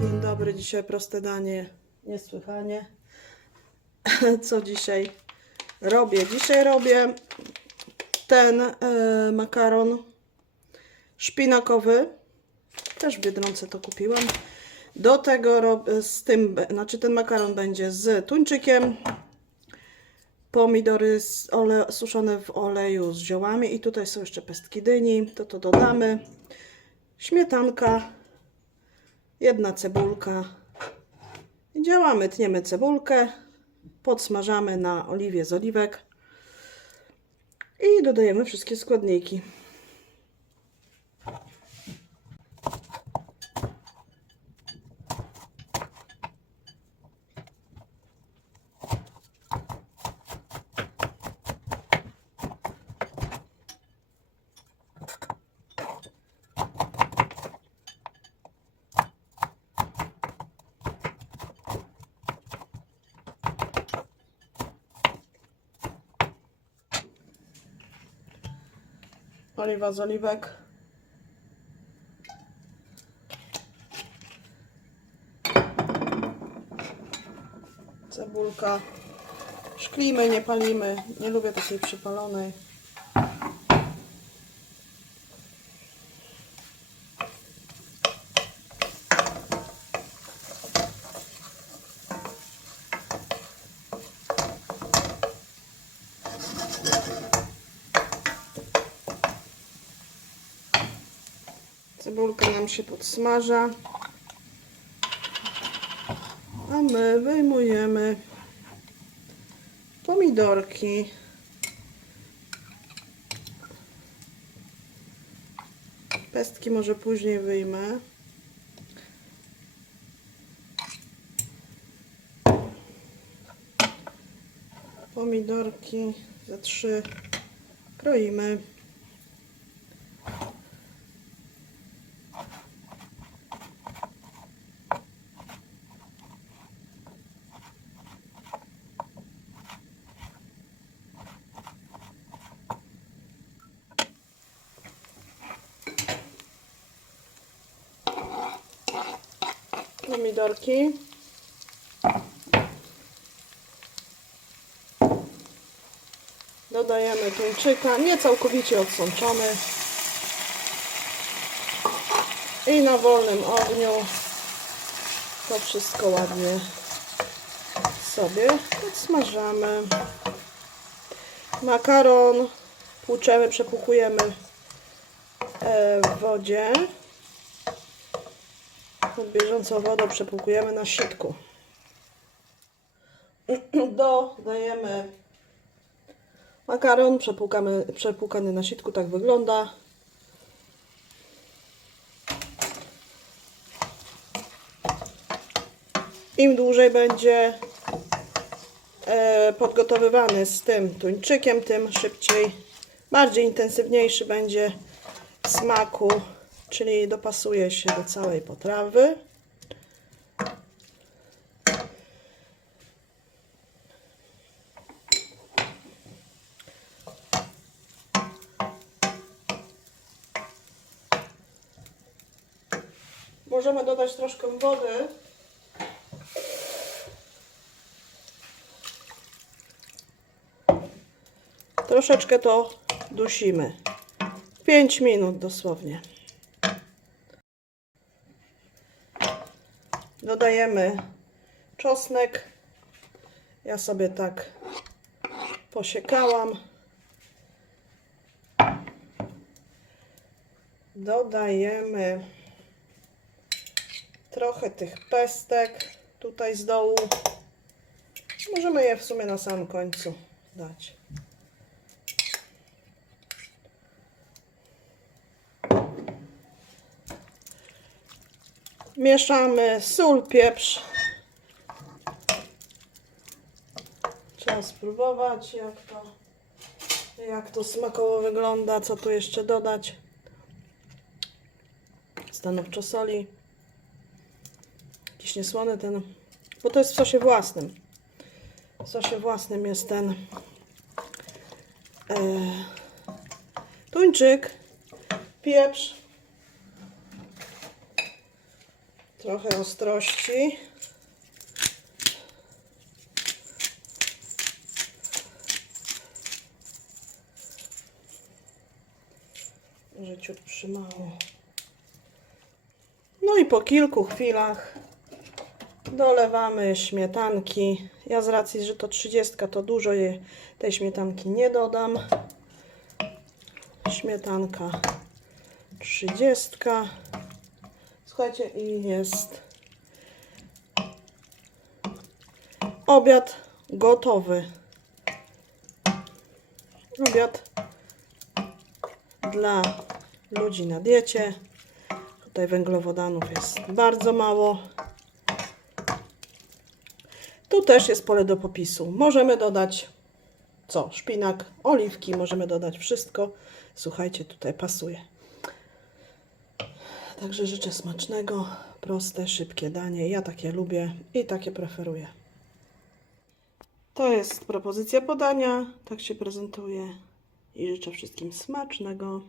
Dzień dobry, dzisiaj proste danie. Niesłychanie. Co dzisiaj robię? Dzisiaj robię ten e, makaron szpinakowy. Też w Biedronce to kupiłam. Do tego z tym, znaczy ten makaron będzie z tuńczykiem, pomidory ole, suszone w oleju z ziołami i tutaj są jeszcze pestki dyni, to to dodamy. Śmietanka, jedna cebulka. I działamy, tniemy cebulkę, podsmażamy na oliwie z oliwek i dodajemy wszystkie składniki. Oliwa z oliwek. Cebulka. Szklimy, nie palimy. Nie lubię takiej przypalonej. Cebulka nam się podsmaża. A my wyjmujemy pomidorki. Pestki może później wyjmę. Pomidorki za trzy kroimy. Pomidorki. Dodajemy tuńczyka, nie całkowicie odsączony. I na wolnym ogniu to wszystko ładnie sobie podsmażamy. Makaron płuczemy, przepłukujemy e, w wodzie. Bieżącą wodą przepłukujemy na sitku. Dodajemy makaron, przepłukamy, przepłukany na sitku, tak wygląda. Im dłużej będzie e, podgotowywany z tym tuńczykiem, tym szybciej, bardziej intensywniejszy będzie smaku, czyli dopasuje się do całej potrawy. Możemy dodać troszkę wody. Troszeczkę to dusimy. 5 minut dosłownie. Dodajemy czosnek. Ja sobie tak posiekałam. Dodajemy trochę tych pestek tutaj z dołu. Możemy je w sumie na samym końcu dać. Mieszamy sól, pieprz. Trzeba spróbować jak to, jak to smakowo wygląda, co tu jeszcze dodać. stanowczo soli. Jakiś niesłony ten, bo to jest w sosie własnym. W sosie własnym jest ten e, tuńczyk, pieprz, trochę ostrości. Może ciut przymało. No i po kilku chwilach dolewamy śmietanki. Ja z racji, że to 30 to dużo jej tej śmietanki nie dodam. Śmietanka 30. Słuchajcie, i jest obiad gotowy. Obiad dla ludzi na diecie. Tutaj węglowodanów jest bardzo mało. Tu też jest pole do popisu. Możemy dodać co? Szpinak, oliwki, możemy dodać wszystko. Słuchajcie, tutaj pasuje. Także życzę smacznego, proste, szybkie danie. Ja takie lubię i takie preferuję. To jest propozycja podania. Tak się prezentuje. I życzę wszystkim smacznego.